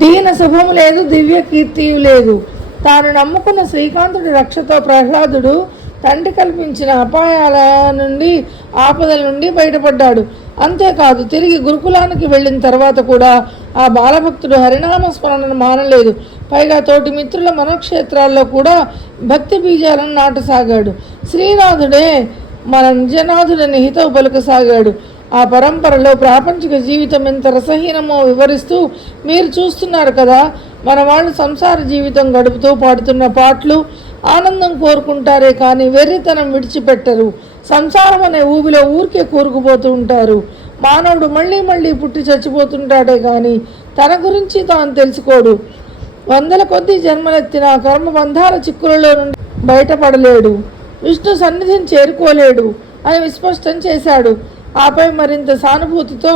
దీన శుభము లేదు, దివ్య కీర్తియు లేదు. తాను నమ్ముకున్న శ్రీకాంతుడి రక్షతో ప్రహ్లాదుడు తండ్రి కల్పించిన అపాయాల నుండి, ఆపదల నుండి బయటపడ్డాడు. అంతేకాదు, తిరిగి గురుకులానికి వెళ్ళిన తర్వాత కూడా ఆ బాలభక్తుడు హరినామ స్మరణను మానలేదు. పైగా తోటి మిత్రుల మనోక్షేత్రాల్లో కూడా భక్తి బీజాలను నాటసాగాడు. శ్రీనాథుడే మన నిజనాథుడని హితవు పలుకసాగాడు. ఆ పరంపరలో ప్రాపంచిక జీవితం ఎంత రసహీనమో వివరిస్తూ, మీరు చూస్తున్నారు కదా, మన వాళ్ళు సంసార జీవితం గడుపుతూ పాడుతున్న పాటలు, ఆనందం కోరుకుంటారే కానీ వెర్రితనం విడిచిపెట్టరు. సంసారం అనే ఊబిలో ఊరికే కూరుకుపోతూ ఉంటారు. మానవుడు మళ్ళీ మళ్ళీ పుట్టి చచ్చిపోతుంటాడే కానీ తన గురించి తాను తెలుసుకోడు. వందల కొద్ది జన్మలెత్తిన కర్మబంధాల చిక్కులలో నుండి బయటపడలేడు. విష్ణు సన్నిధిని చేరుకోలేడు అని విస్పష్టం చేశాడు. ఆపై మరింత సానుభూతితో,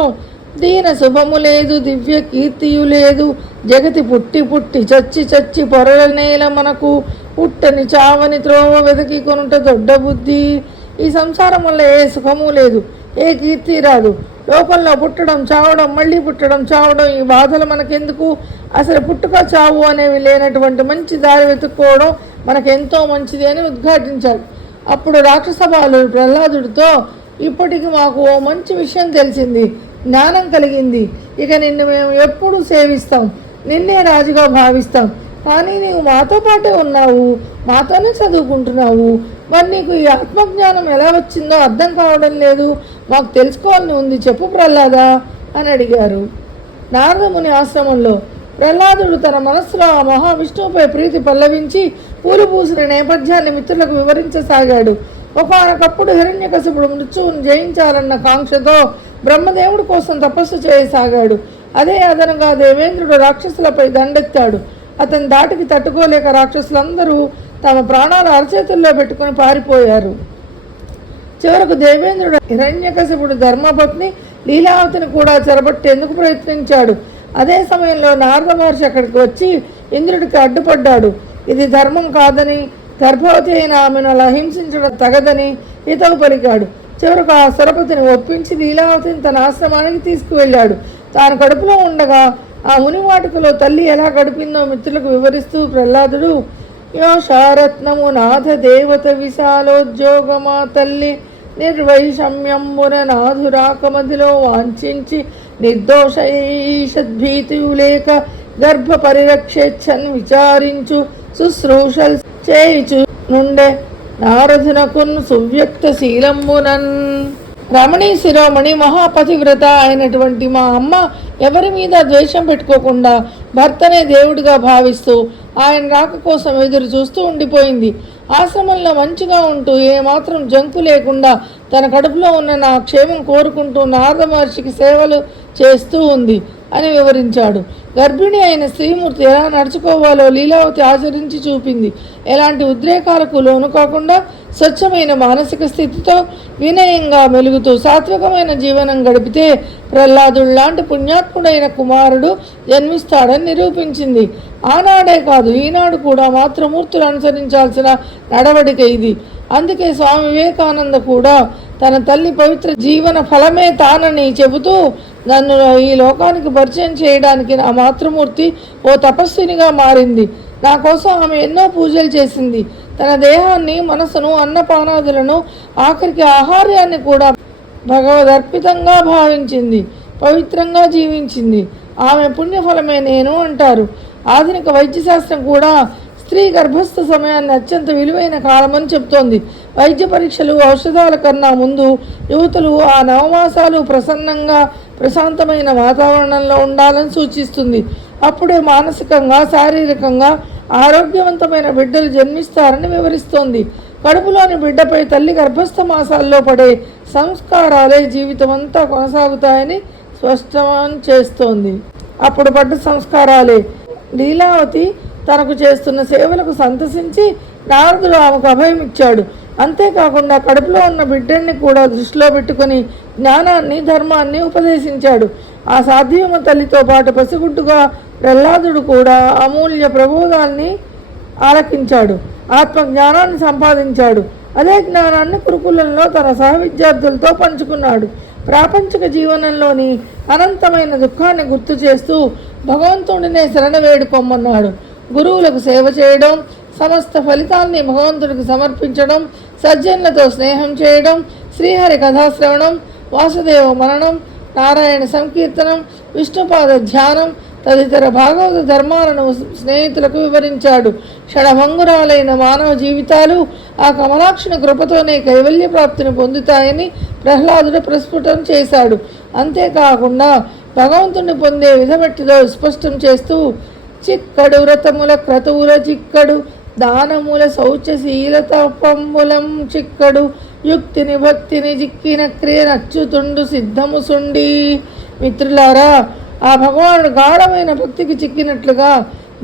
దీన శుభము లేదు, దివ్య కీర్తియు లేదు, జగతి పుట్టి పుట్టి చచ్చి చచ్చి పొరల నేల మనకు, పుట్టని చావని త్రోవ వెదకి కొనుట దొడ్డ బుద్ధి. ఈ సంసారం వల్ల ఏ సుఖము లేదు, ఏ కీర్తి రాదు. లోకంలో పుట్టడం, చావడం, మళ్ళీ పుట్టడం, చావడం, ఈ బాధలు మనకెందుకు? అసలు పుట్టుక చావు అనేవి లేనటువంటి మంచి దారి వెతుక్కోవడం మనకెంతో మంచిది అని ఉద్ఘాటించాడు. అప్పుడు రాక్షస బాలుడు ప్రహ్లాదుడితో, ఇప్పటికి మాకు ఓ మంచి విషయం తెలిసింది, జ్ఞానం కలిగింది. ఇక నిన్ను మేము ఎప్పుడు సేవిస్తాం, నిన్నే రాజుగా భావిస్తాం. కానీ నీవు మాతో పాటే ఉన్నావు, మాతోనే చదువుకుంటున్నావు. మరి నీకు ఈ ఆత్మజ్ఞానం ఎలా వచ్చిందో అర్థం కావడం లేదు, మాకు తెలుసుకోవాలని ఉంది, చెప్పు ప్రహ్లాదా అని అడిగారు. నారదముని ఆశ్రమంలో ప్రహ్లాదుడు తన మనస్సులో ఆ మహావిష్ణువుపై ప్రీతి పల్లవించి పూలు పూసిన నేపథ్యాన్ని మిత్రులకు వివరించసాగాడు. ఒకనొకప్పుడు హిరణ్యకశిపుడు మృత్యువును జయించాలన్న కాంక్షతో బ్రహ్మదేవుడి కోసం తపస్సు చేయసాగాడు. అదే అదనంగా దేవేంద్రుడు రాక్షసులపై దండెత్తాడు. అతని దాటికి తట్టుకోలేక రాక్షసులందరూ తమ ప్రాణాలు అరచేతుల్లో పెట్టుకుని పారిపోయారు. చివరకు దేవేంద్రుడు హిరణ్యకశిపుడు ధర్మపత్ని లీలావతిని కూడా చెరబట్టేందుకు ప్రయత్నించాడు. అదే సమయంలో నారద మహర్షి అక్కడికి వచ్చి ఇంద్రుడికి అడ్డుపడ్డాడు. ఇది ధర్మం కాదని, గర్భవతి అయిన ఆమెను అలా హింసించడం తగదని హితవు పలికాడు. చివరకు ఆ సురపతిని ఒప్పించి లీలావతిని తన ఆశ్రమానికి తీసుకువెళ్ళాడు. తాను కడుపులో ఉండగా ఆ మునివాటికలో తల్లి ఎలా గడిపిందో మిత్రులకు వివరిస్తూ ప్రహ్లాదుడు, యో శారత్నము నాథ దేవత విశాలోద్యోగమా తల్లి నిర్వైషమ్యంబున నాథురాకమదిలో వాంఛించి నిర్దోషైషద్భీతియు లేక గర్భ పరిరక్షేచ్ఛన్ విచారించు శుశ్రూషల్ చేయిచు నుండే నారదునకున్ సువ్యక్త శీలంబునన్. రమణీ శిరోమణి మహాపతివ్రత అయినటువంటి మా అమ్మ ఎవరి మీద ద్వేషం పెట్టుకోకుండా భర్తనే దేవుడిగా భావిస్తూ ఆయన రాక కోసం ఎదురు చూస్తూ ఉండిపోయింది. ఆశ్రమంలో మంచిగా ఉంటూ ఏమాత్రం జంకు లేకుండా తన కడుపులో ఉన్న నా క్షేమం కోరుకుంటూ నారద మహర్షికి సేవలు చేస్తూ ఉంది అని వివరించాడు. గర్భిణి అయిన శ్రీమూర్తి ఎలా నడుచుకోవాలో లీలావతి ఆచరించి చూపింది. ఎలాంటి ఉద్రేకాలకు లోను కాకుండా స్వచ్ఛమైన మానసిక స్థితితో వినయంగా మెలుగుతూ సాత్వికమైన జీవనం గడిపితే ప్రహ్లాదుడు లాంటి పుణ్యాత్ముడైన కుమారుడు జన్మిస్తాడని నిరూపించింది. ఆనాడే కాదు, ఈనాడు కూడా మాతృమూర్తులు అనుసరించాల్సిన నడవడిక ఇది. అందుకే స్వామి వివేకానంద కూడా తన తల్లి పవిత్ర జీవన ఫలమే తానని చెబుతూ, నన్ను ఈ లోకానికి పరిచయం చేయడానికి నా మాతృమూర్తి ఓ తపస్వినిగా మారింది. నా కోసం ఆమె ఎన్నో పూజలు చేసింది. తన దేహాన్ని, మనసును, అన్నపానాదులను, ఆఖరికి ఆహార్యాన్ని కూడా భగవదర్పితంగా భావించింది, పవిత్రంగా జీవించింది. ఆమె పుణ్యఫలమే నేను అంటారు. ఆధునిక వైద్యశాస్త్రం కూడా స్త్రీ గర్భస్థ సమయాన్ని అత్యంత విలువైన కాలమని చెబుతోంది. వైద్య పరీక్షలు, ఔషధాల కన్నా ముందు యువతులు ఆ నవమాసాలు ప్రసన్నంగా, ప్రశాంతమైన వాతావరణంలో ఉండాలని సూచిస్తుంది. అప్పుడే మానసికంగా, శారీరకంగా ఆరోగ్యవంతమైన బిడ్డలు జన్మిస్తారని వివరిస్తోంది. కడుపులోని బిడ్డపై తల్లి గర్భస్థ మాసాల్లో పడే సంస్కారాలే జీవితం అంతా కొనసాగుతాయని స్పష్టం చేస్తోంది. అప్పుడు పడ్డ సంస్కారాలే. లీలావతి తనకు చేస్తున్న సేవలకు సంతసించి నారదుడు ఆమెకు అభయం ఇచ్చాడు. అంతేకాకుండా కడుపులో ఉన్న బిడ్డని కూడా దృష్టిలో పెట్టుకుని జ్ఞానాన్ని, ధర్మాన్ని ఉపదేశించాడు. ఆ సాధ్యమ తల్లితో పాటు పసిగుడ్డుగా ప్రహ్లాదుడు కూడా అమూల్య ప్రబోధాల్ని ఆలకించాడు, ఆత్మజ్ఞానాన్ని సంపాదించాడు. అదే జ్ఞానాన్ని గురుకులంలో తన సహ విద్యార్థులతో పంచుకున్నాడు. ప్రాపంచిక జీవనంలోని అనంతమైన దుఃఖాన్ని గుర్తు చేస్తూ భగవంతుడినే శరణ వేడుకోమన్నాడు. గురువులకు సేవ చేయడం, సమస్త ఫలితాల్ని భగవంతుడికి సమర్పించడం, సజ్జనులతో స్నేహం చేయడం, శ్రీహరి కథాశ్రవణం, వాసుదేవ మననం, నారాయణ సంకీర్తనం, విష్ణుపాద ధ్యానం తదితర భాగవత ధర్మాలను స్నేహితులకు వివరించాడు. షడభంగురాలైన మానవ జీవితాలు ఆ కమలాక్షుని కృపతోనే కైవల్య ప్రాప్తిని పొందుతాయని ప్రహ్లాదుడు ప్రస్ఫుటం చేశాడు. అంతేకాకుండా భగవంతుని పొందే విధమెట్టిదో స్పష్టం చేస్తూ చిక్కడు వ్రతముల క్రతువుల చిక్కడు దానముల శౌచశీలత పంబులం చిక్కడు యుక్తిని భక్తిని చిక్కిన క్రియ నచ్చుతుండు సిద్ధము సుండి. మిత్రులారా, ఆ భగవానుడు గాఢమైన భక్తికి చిక్కినట్లుగా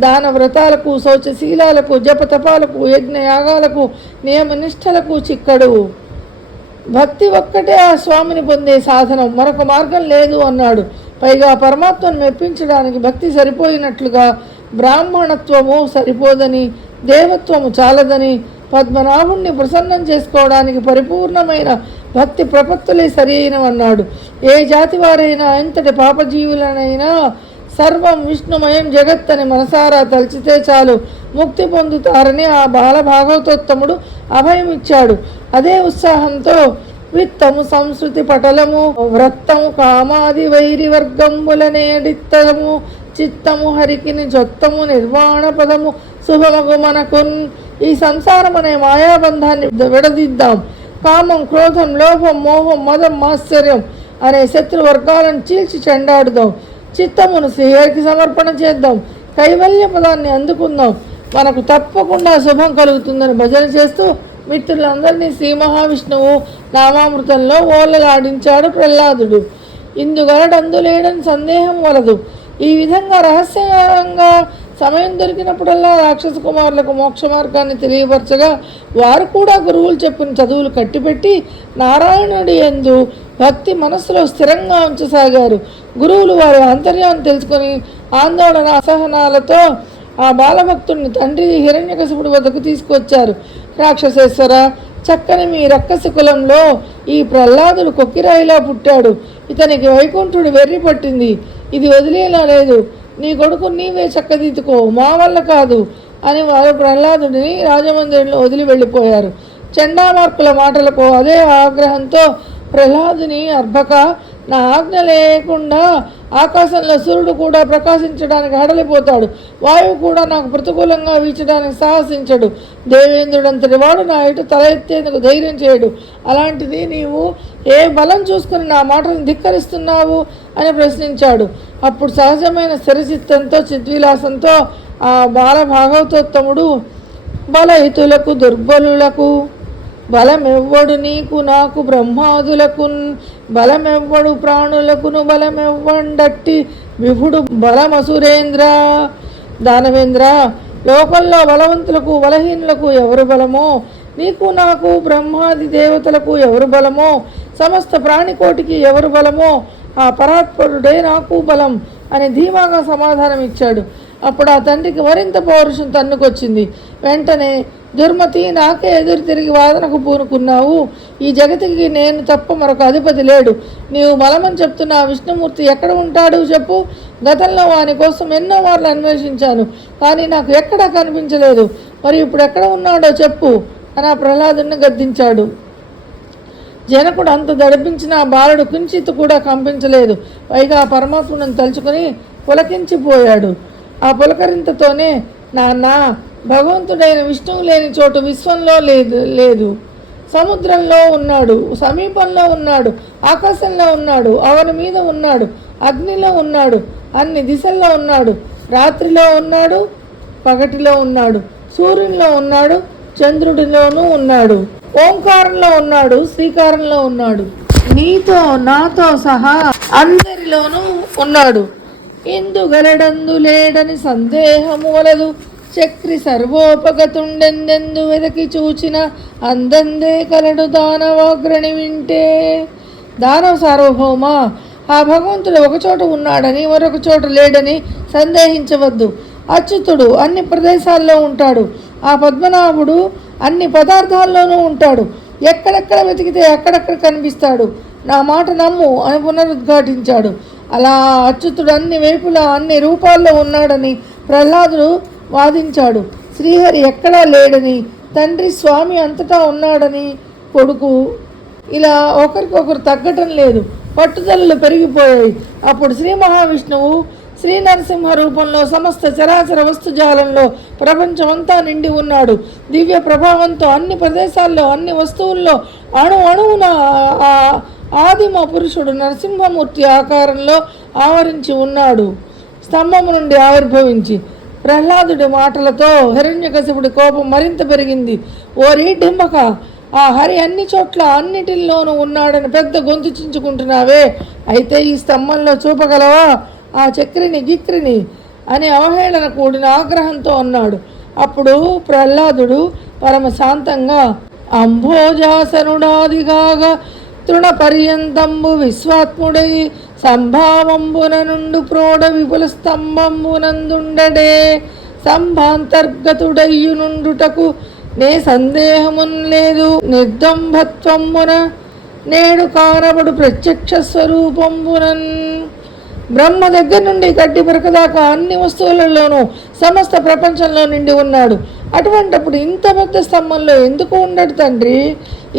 దాన వ్రతాలకు, శౌచశీలాలకు, జపతపాలకు, యజ్ఞయాగాలకు, నియమనిష్టలకు చిక్కడు. భక్తి ఒక్కటే ఆ స్వామిని పొందే సాధనం, మరొక మార్గం లేదు అన్నాడు. పైగా పరమాత్మను మెప్పించడానికి భక్తి సరిపోయినట్లుగా బ్రాహ్మణత్వము సరిపోదని, దేవత్వము చాలదని, పద్మనాభుణ్ణి ప్రసన్నం చేసుకోవడానికి పరిపూర్ణమైన భక్తి ప్రపత్తులే సరైనవన్నాడు. ఏ జాతి వారైనా, ఎంతటి పాపజీవులనైనా సర్వం విష్ణుమయం జగత్ అని మనసారా తలచితే చాలు ముక్తి పొందుతారని ఆ బాల భాగవతోత్తముడు అభయమిచ్చాడు. అదే ఉత్సాహంతో విత్తము సంస్కృతి పటలము వ్రత్తము కామాది వైరి వర్గంబులనేడిత్తము చిత్తము హరికిని జొత్తము నిర్వాణ పదము శుభమగు మనకున్. ఈ సంసారం అనే మాయాబంధాన్ని విడదిద్దాం. కామం, క్రోధం, లోభం, మోహం, మదం, మాశ్చర్యం అనే శత్రువర్గాలను చీల్చి చెండాడుదాం. చిత్తమును శ్రీహరికి సమర్పణ చేద్దాం. కైవల్య పదాన్ని అందుకుందాం. మనకు తప్పకుండా శుభం కలుగుతుందని భజన చేస్తూ మిత్రులందరినీ శ్రీ మహావిష్ణువు నామామృతంలో ఓలలాడించాడు ప్రహ్లాదుడు. ఇందుగలడందులేడని సందేహం వలదు. ఈ విధంగా రహస్యంగా సమయం దొరికినప్పుడల్లా రాక్షస కుమారులకు మోక్ష మార్గాన్ని తెలియపరచగా వారు కూడా గురువులు చెప్పిన చదువులు కట్టిపెట్టి నారాయణుడి యందు భక్తి మనస్సులో స్థిరంగా ఉంచసాగారు. గురువులు వారి ఆంతర్యాన్ని తెలుసుకొని ఆందోళన అసహనాలతో ఆ బాలభక్తుడిని తండ్రి హిరణ్యకశిపుడి వద్దకు తీసుకొచ్చారు. రాక్షసేశ్వర, చక్కని మీ రక్కసి కులంలో ఈ ప్రహ్లాదుడు కొక్కిరాయిలా పుట్టాడు. ఇతనికి వైకుంఠుడు వెర్రి పట్టింది. ఇది వదిలేలా లేదు. నీ కొడుకు నీవే చక్కదిద్దుకో, మా వల్ల కాదు అని వారు ప్రహ్లాదుడిని రాజమందిరంలో వదిలి వెళ్ళిపోయారు. చండామార్కుల మాటలకు అదే ఆగ్రహంతో ప్రహ్లాదుని అర్భక, నా ఆజ్ఞ లేకుండా ఆకాశంలో సూర్యుడు కూడా ప్రకాశించడానికి హడలిపోతాడు. వాయువు కూడా నాకు ప్రతికూలంగా వీచడానికి సాహసించడు. దేవేంద్రుడంతటి వాడు నా ఇటు తల ఎత్తేందుకు ధైర్యం చేయడు. అలాంటిది నీవు ఏ బలం చూసుకుని నా మాటను ధిక్కరిస్తున్నావు అని ప్రశ్నించాడు. అప్పుడు సహజమైన స్థిరచిత్తంతో చిద్విలాసంతో ఆ బాల భాగవతోత్తముడు బలహితులకు దుర్బలులకు బలమెవ్వడు నీకు నాకు బ్రహ్మాదులకు బలమెవ్వడు ప్రాణులకును బలమెవ్వండట్టి విభుడు బలమసురేంద్ర. దానవేంద్ర, లోకంలో బలవంతులకు బలహీనులకు ఎవరు బలమో, నీకు నాకు బ్రహ్మాది దేవతలకు ఎవరు బలమో, సమస్త ప్రాణికోటికి ఎవరు బలమో ఆ పరాత్పరుడే నాకు బలం అని ధీమాగా సమాధానం ఇచ్చాడు. అప్పుడు ఆ తండ్రికి మరింత పౌరుషం తన్నుకొచ్చింది. వెంటనే, దుర్మతి, నాకే ఎదురు తిరిగి వాదనకు పూనుకున్నావు. ఈ జగతికి నేను తప్ప మరొక అధిపతి లేడు. నీవు బలమని చెప్తున్న ఆ విష్ణుమూర్తి ఎక్కడ ఉంటాడు చెప్పు. గతంలో వాని కోసం ఎన్నో మార్లు అన్వేషించాను, కానీ నాకు ఎక్కడా కనిపించలేదు. మరి ఇప్పుడు ఎక్కడ ఉన్నాడో చెప్పు అని ఆ ప్రహ్లాదుని గద్దించాడు. జనకుడు అంత దడిపించిన ఆ బాలుడు కించిత్ కూడా కంపించలేదు. పైగా ఆ పరమాత్ముడిని తలుచుకుని పులకించిపోయాడు. ఆ పులకరింతతోనే, నాన్న, భగవంతుడైన విష్ణువు లేని చోటు విశ్వంలో లేదు. సముద్రంలో ఉన్నాడు, సమీపంలో ఉన్నాడు, ఆకాశంలో ఉన్నాడు, అవని మీద ఉన్నాడు, అగ్నిలో ఉన్నాడు, అన్ని దిశల్లో ఉన్నాడు, రాత్రిలో ఉన్నాడు, పగటిలో ఉన్నాడు, సూర్యునిలో ఉన్నాడు, చంద్రుడిలోనూ ఉన్నాడు, ఓంకారంలో ఉన్నాడు, శ్రీకారంలో ఉన్నాడు, నీతో నాతో సహా అందరిలోనూ ఉన్నాడు. ఇందుగలడందు లేడని సందేహము వలదు. చక్రి సర్వోపగతుండెందెందు వెదకి చూచిన అందందే కలడు దానవాగ్రణి వింటే. దానవ సార్వభౌమ, ఆ భగవంతుడు ఒకచోట ఉన్నాడని మరొక చోట లేడని సందేహించవద్దు. అచ్యుతుడు అన్ని ప్రదేశాల్లో ఉంటాడు. ఆ పద్మనాభుడు అన్ని పదార్థాల్లోనూ ఉంటాడు. ఎక్కడెక్కడ వెతికితే అక్కడక్కడ కనిపిస్తాడు. నా మాట నమ్ము అని పునరుద్ఘాటించాడు. అలా అచ్యుతుడు అన్ని వైపులా అన్ని రూపాల్లో ఉన్నాడని ప్రహ్లాదుడు వాదించాడు. శ్రీహరి ఎక్కడా లేడని, తండ్రి స్వామి అంతటా ఉన్నాడని, కొడుకు ఇలా ఒకరికొకరు తగ్గటం లేదు. పట్టుదలలు పెరిగిపోయాయి. అప్పుడు శ్రీ మహావిష్ణువు శ్రీ నరసింహ రూపంలో సమస్త చరాచర వస్తుజాలంలో ప్రపంచమంతా నిండి ఉన్నాడు. దివ్య ప్రభావంతో అన్ని ప్రదేశాల్లో అన్ని వస్తువుల్లో అణువున ఆదిమ పురుషుడు నరసింహమూర్తి ఆకారంలో ఆవరించి ఉన్నాడు. స్తంభము నుండి ఆవిర్భవించి ప్రహ్లాదుడి మాటలతో హిరణ్యకశిపుడి కోపం మరింత పెరిగింది. ఓరీ డింబక, ఆ హరి అన్ని చోట్ల అన్నిటిల్లోనూ ఉన్నాడని పెద్ద గొంతు చించుకుంటున్నావే, అయితే ఈ స్తంభంలో చూపగలవా ఆ చక్రిని గిక్రిని అని అవహేళన కూడిన ఆగ్రహంతో అన్నాడు. అప్పుడు ప్రహ్లాదుడు పరమ శాంతంగా అంభోజాసనుడాదిగాగా తృణ పర్యంతంబు విశ్వాత్ముడై సంభావంబున నుండు ప్రోఢ విపుల స్తంభంబునందుండడే సంభాంతర్గతుడయ్యునుండుటకు నే సందేహమున్ లేదు. నిర్దంభత్వమున నేడు కానబడు ప్రత్యక్ష స్వరూపంబునన్. బ్రహ్మ దగ్గర నుండి గడ్డి పెరకదాకా అన్ని వస్తువులలోనూ సమస్త ప్రపంచంలో నిండి ఉన్నాడు. అటువంటప్పుడు ఇంత పెద్ద స్తంభంలో ఎందుకు ఉండడు తండ్రి?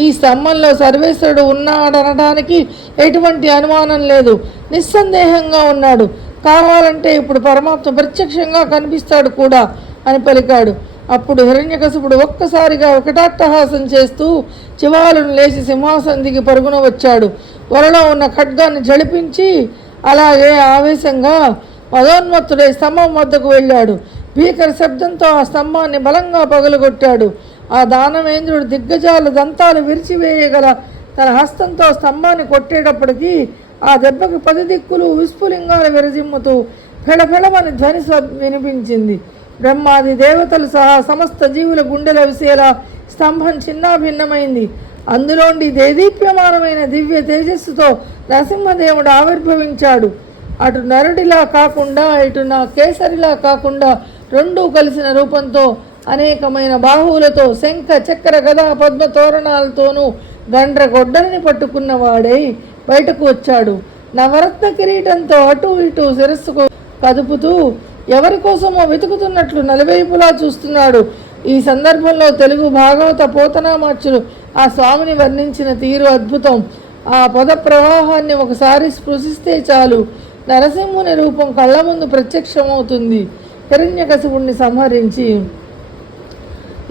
ఈ స్తంభంలో సర్వేశ్వరుడు ఉన్నాడనడానికి ఎటువంటి అనుమానం లేదు. నిస్సందేహంగా ఉన్నాడు. కావాలంటే ఇప్పుడు పరమాత్మ ప్రత్యక్షంగా కనిపిస్తాడు కూడా అని పలికాడు. అప్పుడు హిరణ్యకశిపుడు ఒక్కసారిగా ఒకటాట్టహాసం చేస్తూ చివాలును లేచి సింహాసనం దిగి పరుగున వచ్చాడు. వరలో ఉన్న ఖడ్గాన్ని జడిపించి అలాగే ఆవేశంగా మదోన్మత్తుడై స్తంభం వద్దకు వెళ్ళాడు. భీకర శబ్దంతో ఆ స్తంభాన్ని బలంగా పగలగొట్టాడు. ఆ దానవేంద్రుడు దిగ్గజాలు దంతాలు విరిచివేయగల తన హస్తంతో స్తంభాన్ని కొట్టేటప్పటికీ ఆ దెబ్బకి 10 దిక్కులు విస్ఫులింగాలు విరజిమ్ముతూ ఫెళఫెళమని ధ్వని వినిపించింది. బ్రహ్మాది దేవతలు సహా సమస్త జీవుల గుండెల విసేలా స్తంభం చిన్నాభిన్నమైంది. అందులోండి దేదీప్యమానమైన దివ్య తేజస్సుతో నరసింహదేవుడు ఆవిర్భవించాడు. అటు నరుడిలా కాకుండా ఇటు నా కేసరిలా కాకుండా రెండూ కలిసిన రూపంతో అనేకమైన బాహువులతో శంఖ చక్ర గదా పద్మ తోరణాలతోనూ గండ్రగొడ్డలిని పట్టుకున్నవాడై బయటకు వచ్చాడు. నవరత్న కిరీటంతో అటు ఇటు శిరస్సుకు కదుపుతూ ఎవరి కోసమో వెతుకుతున్నట్లు నలువైపులా చూస్తున్నాడు. ఈ సందర్భంలో తెలుగు భాగవత పోతనామాచ్యులు ఆ స్వామిని వర్ణించిన తీరు అద్భుతం. ఆ పద ప్రవాహాన్ని ఒకసారి స్పృశిస్తే చాలు నరసింహుని రూపం కళ్ళ ముందు ప్రత్యక్షమవుతుంది. హిరణ్యకశిపుడిని సంహరించి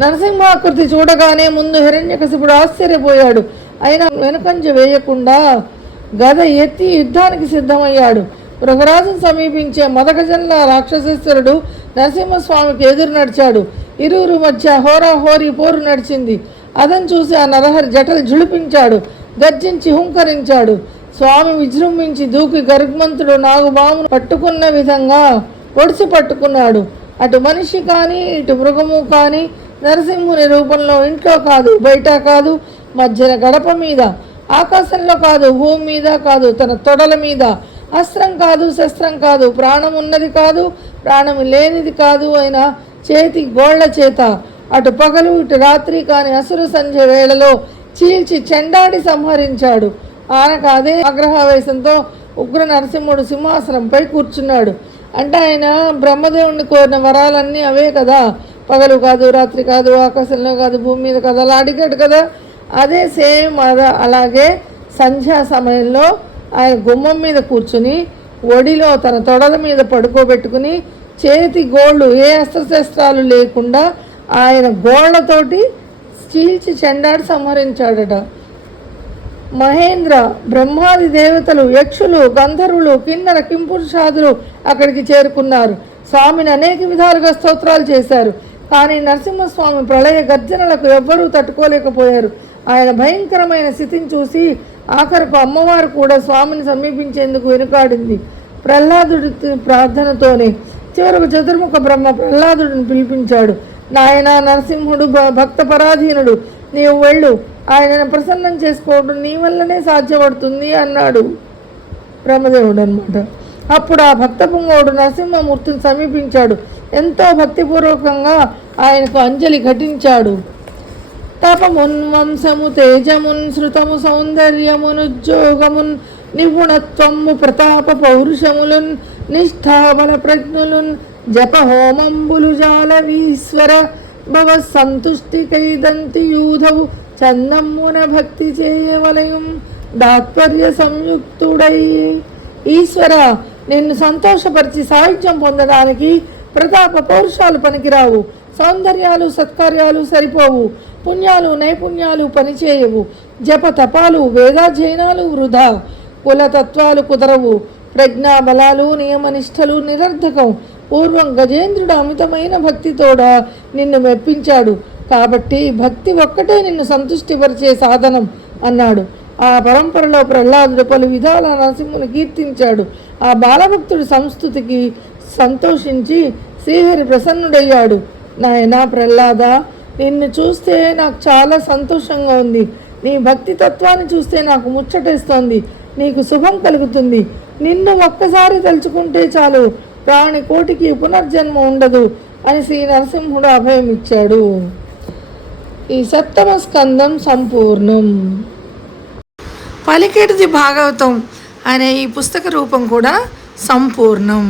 నరసింహాకృతి చూడగానే ముందు హిరణ్యకశిపుడు ఆశ్చర్యపోయాడు. అయినా వెనుకంజ వేయకుండా గద ఎత్తి యుద్ధానికి సిద్ధమయ్యాడు. మృగరాజును సమీపించే మదగజంలా రాక్షసేశ్వరుడు నరసింహస్వామికి ఎదురు నడిచాడు. ఇరువురు మధ్య హోరాహోరీ పోరు నడిచింది. అదని చూసి ఆ నరహరి జటలు జుళిపించాడు. గర్జించి హుంకరించాడు. స్వామి విజృంభించి దూకి గరుగ్మంతుడు నాగుబామును పట్టుకున్న విధంగా ఒడిసి పట్టుకున్నాడు. అటు మనిషి కానీ ఇటు మృగము కానీ నరసింహుని రూపంలో ఇంట్లో కాదు బయట కాదు, మధ్యన గడప మీద, ఆకాశంలో కాదు భూమి మీద కాదు, తన తొడల మీద. అస్త్రం కాదు శస్త్రం కాదు, ప్రాణం ఉన్నది కాదు ప్రాణం లేనిది కాదు అయిన చేతి గోళ్ల చేత అటు పగలు ఇటు రాత్రి కాని అసుర సంధ్య వేళలో చీల్చి చెండాడి సంహరించాడు. ఆనక అదే ఆగ్రహావేశంతో ఉగ్ర నరసింహుడు సింహాసనంపై కూర్చున్నాడు. అంటే ఆయన బ్రహ్మదేవుణ్ణి కోరిన వరాలన్నీ అవే కదా. పగలు కాదు రాత్రి కాదు ఆకాశంలో కాదు భూమి మీద కాదు అలా అడిగాడు కదా. అదే సేమ్ అలాగే సంధ్యా సమయంలో ఆయన గుమ్మం మీద కూర్చుని ఒడిలో తన తొడల మీద పడుకోబెట్టుకుని చేతి గోళ్ళు ఏ అస్త్రశస్త్రాలు లేకుండా ఆయన గోళ్లతోటి చీల్చి చెండాడి సంహరించాడట. మహేంద్ర బ్రహ్మాది దేవతలు యక్షులు గంధర్వులు కిన్నర కింపురుషాదులు అక్కడికి చేరుకున్నారు. స్వామిని అనేక విధాలుగా స్తోత్రాలు చేశారు. కానీ నరసింహస్వామి ప్రళయ గర్జనలకు ఎవ్వరూ తట్టుకోలేకపోయారు. ఆయన భయంకరమైన స్థితిని చూసి ఆఖరకు అమ్మవారు కూడా స్వామిని సమీపించేందుకు వెనుకాడింది. ప్రహ్లాదుడి ప్రార్థనతోనే చివరకు చతుర్ముఖ బ్రహ్మ ప్రహ్లాదుడిని పిలిపించాడు. నాయన నరసింహుడు భక్త పరాధీనుడు, నీవు వెళ్ళు, ఆయనను ప్రసన్నం చేసుకోవడం నీ వల్లనే సాధ్యపడుతుంది అన్నాడు బ్రహ్మదేవుడు అనమాట. అప్పుడు ఆ భక్త పుంగవుడు నరసింహమూర్తిని సమీపించాడు. ఎంతో భక్తిపూర్వకంగా ఆయనకు అంజలి ఘటించాడు. తపమున్వంశము తేజమున్ శృతము సౌందర్యమునుజ్జోగమున్ నిపుణత్వము ప్రతాప పౌరుషములున్ నిష్ఠాబల ప్రజ్ఞులున్ జపహోమంబులు జాలవీశ్వర భవ సంతుష్టి కైదంతి యూధవు చందమ్మున భక్తి చేయవలయం దాత్పర్య సంయుక్తుడై. ఈశ్వర, నిన్ను సంతోషపరిచి సాహిత్యం పొందడానికి ప్రతాప పౌరుషాలు పనికిరావు, సౌందర్యాలు సత్కార్యాలు సరిపోవు, పుణ్యాలు నైపుణ్యాలు పనిచేయవు, జప తపాలు వేదాధ్యయనాలు వృధా, కులతత్వాలు కుదరవు, ప్రజ్ఞా బలాలు నియమనిష్టలు నిరర్ధకం. పూర్వం గజేంద్రుడు అమితమైన భక్తితోడ నిన్ను మెప్పించాడు, కాబట్టి భక్తి ఒక్కటే నిన్ను సంతృష్టిపరిచే సాధనం అన్నాడు. ఆ పరంపరలో ప్రహ్లాదుడు పలు విధాల నరసింహుని కీర్తించాడు. ఆ బాలభక్తుడి సంస్థుతికి సంతోషించి శ్రీహరి ప్రసన్నుడయ్యాడు. నాయనా ప్రహ్లాద, నిన్ను చూస్తే నాకు చాలా సంతోషంగా ఉంది. నీ భక్తి తత్వాన్ని చూస్తే నాకు ముచ్చటేస్తోంది. నీకు శుభం కలుగుతుంది. నిన్ను ఒక్కసారి తలుచుకుంటే చాలు, ప్రాణి కోటికి పునర్జన్మ ఉండదు అని శ్రీ నరసింహుడు అభయం ఇచ్చాడు. ఈ సప్తమ స్కందం సంపూర్ణం. పలికేటిది భాగవతం అనే ఈ పుస్తక రూపం కూడా సంపూర్ణం.